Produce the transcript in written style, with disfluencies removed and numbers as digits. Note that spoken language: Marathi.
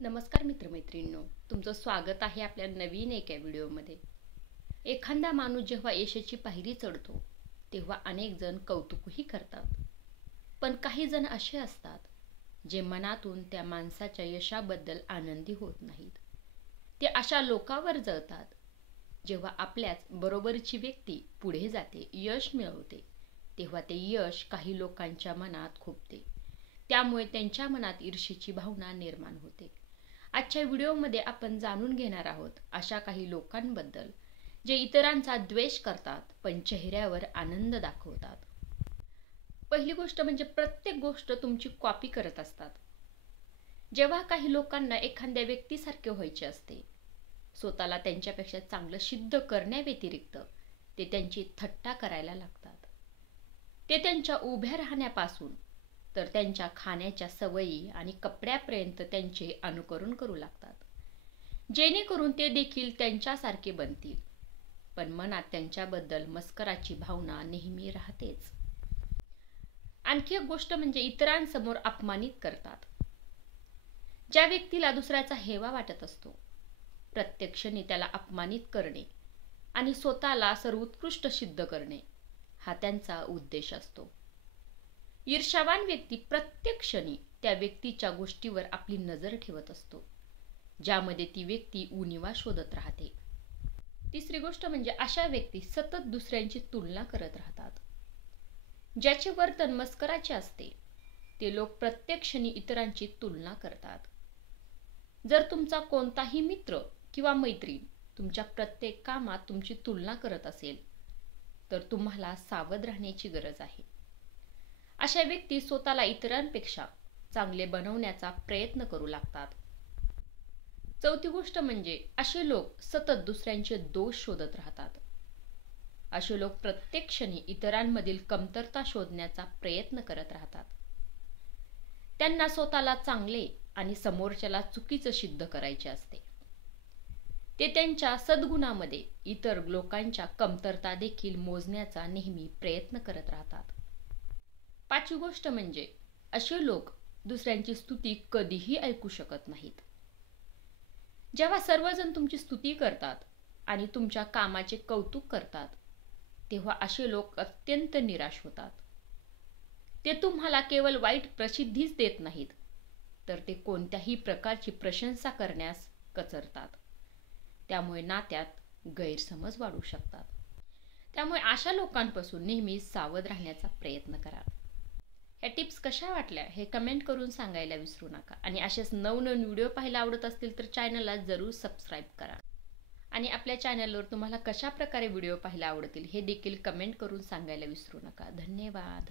नमस्कार मित्रमैत्रिणींनो, तुमचं स्वागत आहे आपल्या नवीन एका व्हिडिओमध्ये. एखादा माणूस जेव्हा यशाची पायरी चढतो तेव्हा अनेक जण कौतुकही करतात. पण काही जण असे असतात जे मनातून त्या माणसाच्या यशाबद्दल आनंदी होत नाहीत. ते अशा लोकांवर जळतात जेव्हा आपल्याच बरोबरची व्यक्ती पुढे जाते, यश मिळवते, तेव्हा ते यश काही लोकांच्या मनात खुपते. त्यामुळे त्यांच्या मनात ईर्ष्येची भावना निर्माण होते. आजच्या व्हिडिओमध्ये आपण जाणून घेणार आहोत अशा काही लोकांबद्दल जे इतरांचा द्वेष करतात पण चेहऱ्यावर आनंद दाखवतात. पहिली गोष्ट म्हणजे प्रत्येक गोष्ट तुमची कॉपी करत असतात. जेव्हा काही लोकांना एखाद्या व्यक्तीसारखे व्हायचे असते, स्वतःला त्यांच्यापेक्षा चांगलं सिद्ध करण्याव्यतिरिक्त ते त्यांची थट्टा करायला लागतात. ते त्यांच्या उभ्या राहण्यापासून तर त्यांच्या खाण्याच्या सवयी आणि कपड्यापर्यंत त्यांचे अनुकरण करू लागतात, जेणेकरून ते देखील त्यांच्यासारखे बनतील. पण मनात त्यांच्याबद्दल मस्कराची भावना नेहमी राहतेच. आणखी एक गोष्ट म्हणजे इतरांसमोर अपमानित करतात. ज्या व्यक्तीला दुसऱ्याचा हेवा वाटत असतो, प्रत्येक क्षणी त्याला अपमानित करणे आणि स्वतःला सर्वोत्कृष्ट सिद्ध करणे हा त्यांचा उद्देश असतो. ईर्ष्यावान व्यक्ती प्रत्येक क्षणी त्या व्यक्तीच्या गोष्टीवर आपली नजर ठेवत असतो, ज्यामध्ये ती व्यक्ती उणिवा शोधत राहते. तिसरी गोष्ट म्हणजे अशा व्यक्ती सतत दुसऱ्यांची तुलना करत राहतात. ज्याचे वर्तन मस्कराचे असते ते लोक प्रत्येक क्षणी इतरांची तुलना करतात. जर तुमचा कोणताही मित्र किंवा मैत्रीण तुमच्या प्रत्येक कामात तुमची तुलना करत असेल तर तुम्हाला सावध राहण्याची गरज आहे. अशा व्यक्ती स्वतःला इतरांपेक्षा चांगले बनवण्याचा प्रयत्न करू लागतात. चौथी गोष्ट म्हणजे असे लोक सतत दुसऱ्यांचे दोष शोधत राहतात. असे लोक प्रत्येक क्षणी इतरांमधील कमतरता शोधण्याचा प्रयत्न करत राहतात. त्यांना स्वतःला चांगले आणि समोरच्याला चुकीचं सिद्ध करायचे असते. ते त्यांच्या सद्गुणामध्ये इतर लोकांच्या कमतरता देखील मोजण्याचा नेहमी प्रयत्न करत राहतात. पाचवी गोष्ट म्हणजे असे लोक दुसऱ्यांची स्तुती कधीही ऐकू शकत नाहीत. जेव्हा सर्वजण तुमची स्तुती करतात आणि तुमच्या कामाचे कौतुक करतात तेव्हा असे लोक अत्यंत निराश होतात. ते तुम्हाला केवळ वाईट प्रसिद्धीच देत नाहीत तर ते कोणत्याही प्रकारची प्रशंसा करण्यास कचरतात. त्यामुळे नात्यात गैरसमज वाढू शकतात. त्यामुळे अशा लोकांपासून नेहमी सावध राहण्याचा प्रयत्न करा. या टिप्स कशा वाटल्या हे कमेंट करून सांगायला विसरू नका. आणि असेच नवनवीन व्हिडिओ पाहायला आवडत असतील तर चॅनलला जरूर सबस्क्राईब करा. आणि आपल्या चॅनलवर तुम्हाला कशा प्रकारे व्हिडिओ पाहायला आवडतील हे देखील कमेंट करून सांगायला विसरू नका. धन्यवाद.